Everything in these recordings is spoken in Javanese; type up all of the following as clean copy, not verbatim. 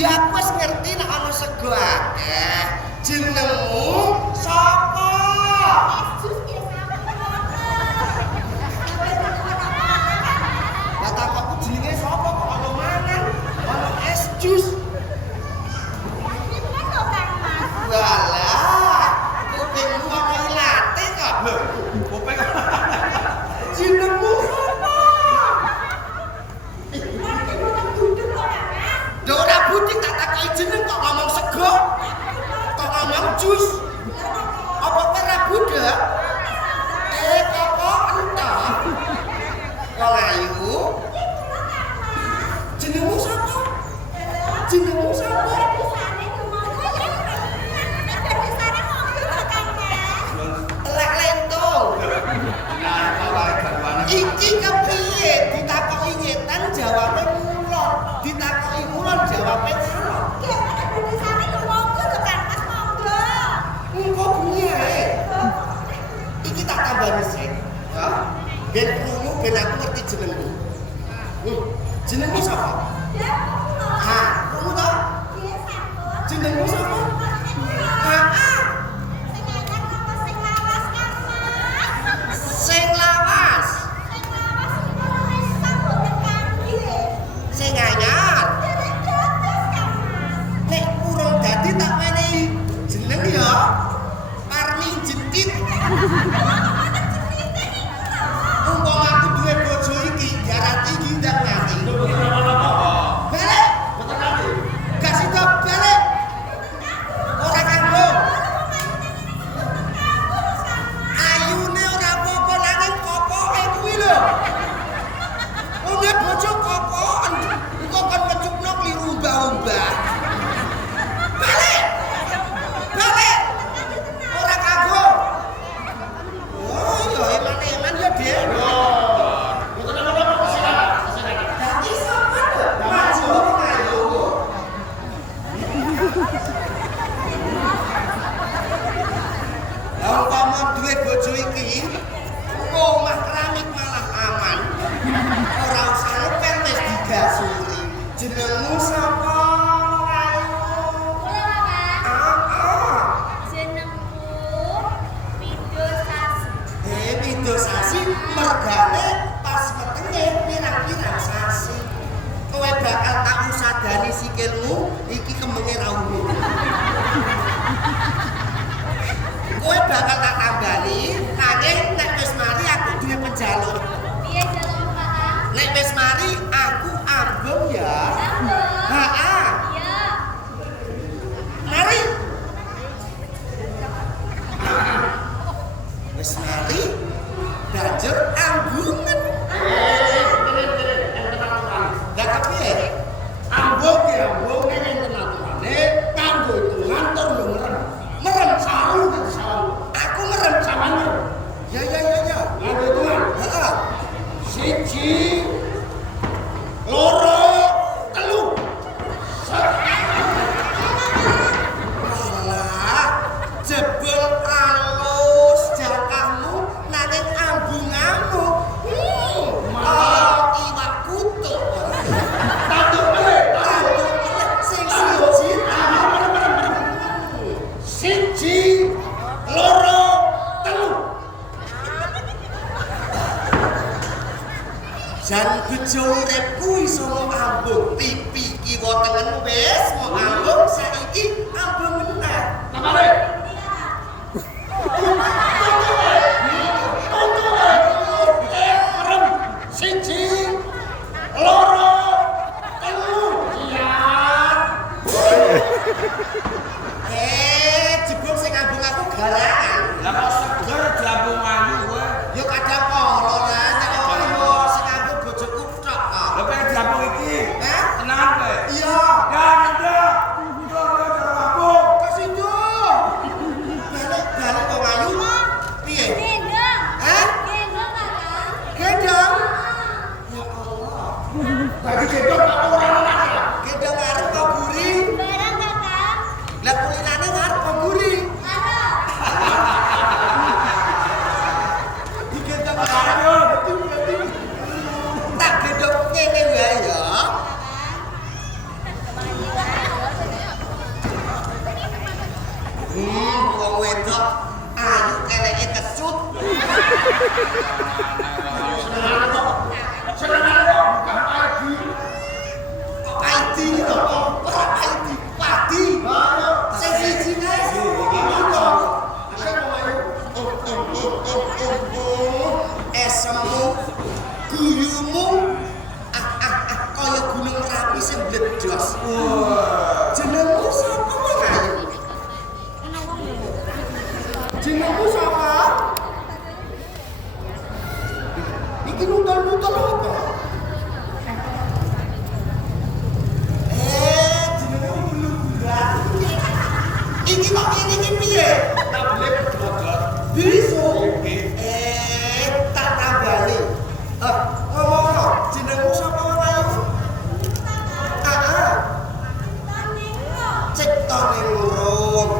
Ya aku wis ngerti nek ana sego akeh. Jenengmu sapa? Lah takokku jenenge sapa kok ana mangan? Ana es jus. Walah, kupingmu apa ilate kok? Kuping. Jenengmu sapa? Ora butik tak takoki jeneng kok ngomong sego. Kok ngomong jus. Apa ora budak? Kok entah. Wong ayu. Jenengmu sapa? Jenengmu sapa? Telak lentung. Iki kepiye ditakoki nyetan jawabe ngulon, ditakoki ngulon jawabe ngalor. Engko kuwi ae. Iki tak tambani sik, ya. Ben krungu ben aku ngerti jenengmu. Jenengmu sapa? Ha, krungu to? Jenengmu sapa? Sing lawas. Sing anyar. Nek urung dadi tak menehi jeneng ya. Parmi jentit. Umpama aku duwe bojo iki, garati iki ndak mati. Balik. Betul nanti. Gak sida balik. Ora kanggo. Ayune ora apa-apa nanging kopoke kuwi lho. Udah bojo kopon. Engko kon ngecupno kliru umbah-umbah. Balik. Balik. Ora kanggo. Oh, ya eman-eman ya, Dek. Betul apa-apa kesilapan. Lah iso padha. Maju ayo. Lah umpama duwe bojo iki, omah keramik malah aman. Ora usah ngepel wis digasuri. Jenengmu sapa? Sasi mergane pas wetenge pirang-pirang sasi. Kowe bakal tak usadani sikilmu iki kembenge ra umum. Kowe bakal tak tambani nanging nek wis mari aku duwe penjaluk. Piye jaluk Pak? Nek wis mari aku ambung ya. Heeh. Iya. Mari. Wis mari. Banjur ambungan. Lah kepiye? Ambung ya ambung ning tenaturane kanggo hitungan tur yo merem. Merem sawu kan sawu. Aku merem samane. Ya. Nganggo hitungan. Heeh. 1 2 3. Alah, jebul alus jakamu nanging ambunganmu. Iwak kutuk. Tanduk meleh. Sing siji. 1 2 3. Jan bejo uripku iso ambung pipi kiwa tengen wis mau ambung saiki ambung meneh. Namane? Merem 1 2 3. Jebul sing ambung aku garangan. Lah kok seger diambung ayu kowe? Yo kadang kala lah nek ora yo sing ambung bojoku tok kok. Lah pengen diambung iki. Hah? Tenan kowe? Iya. Ya nanda. Yo jalan ambung. Kasido. Balik kok ayu. Piye? Gendong. Hah? Gendong Kakak. Gendong. Ya Allah. Bagi gendong tak ora ana. Gendong arep kok buri. Barang Kakak. Lah kulinane ngarep kok buri. Ada. Digendong Arep arep. yo. Tak gendong ngene wae ya. Wong wedok ayu keleke kecut. Senengane kok buka pagi. Kok Paidi to? Ora Paidi, Padi. Sing siji kae. Iki to. Esemu, guyumu, kaya gunung Merapi sing bledos. Jenengmu sapa wong ayu? Jenengmu sapa? Iki nutul-nutul apa? Jenengmu bulu-bulan. Iki kok ngene iki piye? Tabele bodot. Bisu. Tak tambali. Ngomong, jenengmu sapa wong ayu? Cipta ning urung.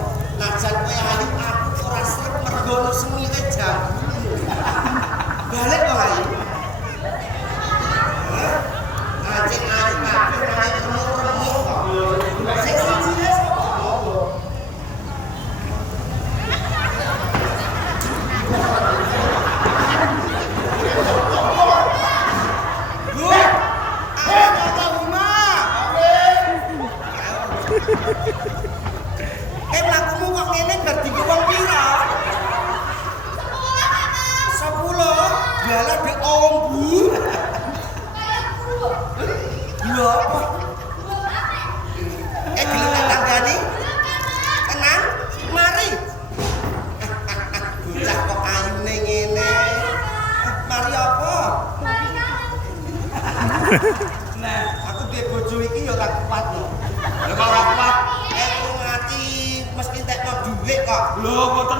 Najan kowe ayu aku ora srek mergo ono semile jambu. Balik kok ayu. Acing ayu kabeh nang remuk-remuk kok. Sing siji sapa? Mlakumu kok ngene bar dikon wong pira? 10. Dalah dek ombu. Lho apa? Gelem tak tanggani? Tenan? Mari. Bocah kok ayune ngene. Mari apa? Nah, aku duwe bojo iki ya ora kuat lho. Lah kok ora kuat. Aku ngati mesti entekno dhuwit kok. Lho, boten